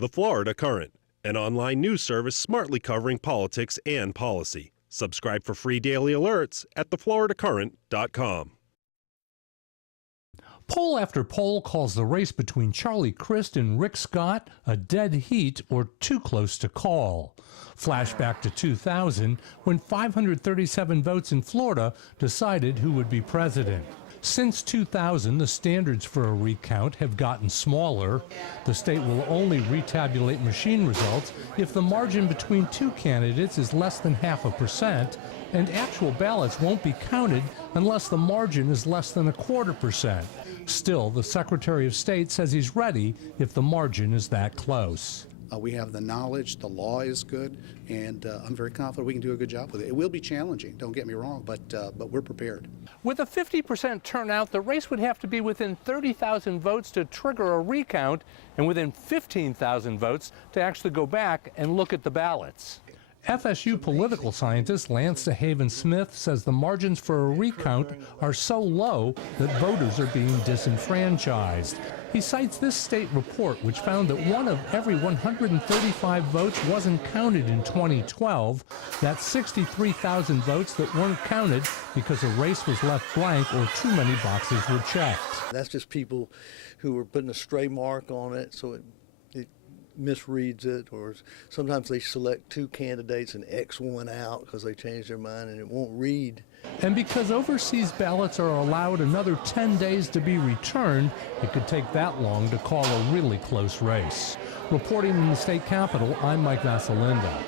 The Florida Current, an online news service smartly covering politics and policy. Subscribe for free daily alerts at thefloridacurrent.com. Poll after poll calls the race between Charlie Crist and Rick Scott a dead heat or too close to call. Flashback to 2000, when 537 votes in Florida decided who would be president. Since 2000, the standards for a recount have gotten smaller. The state will only retabulate machine results if the margin between two candidates is less than 0.5%, and actual ballots won't be counted unless the margin is less than 0.25%. Still, the Secretary of State says he's ready if the margin is that close. We have the knowledge, the law is good, and I'm very confident we can do a good job with it. It will be challenging, don't get me wrong, but we're prepared. With a 50% turnout, the race would have to be within 30,000 votes to trigger a recount and within 15,000 votes to actually go back and look at the ballots. FSU political scientist Lance DeHaven Smith says the margins for a recount are so low that voters are being disenfranchised. He cites this state report, which found that 1 of every 135 votes wasn't counted in 2012. That's 63,000 votes that weren't counted because a race was left blank or too many boxes were checked. That's just people who are putting a stray mark on it, so it misreads it, or sometimes they select two candidates and X one out because they changed their mind and it won't read. And because overseas ballots are allowed another 10 days to be returned, it could take that long to call a really close race. Reporting in the state capitol, I'm Mike Vasalinda.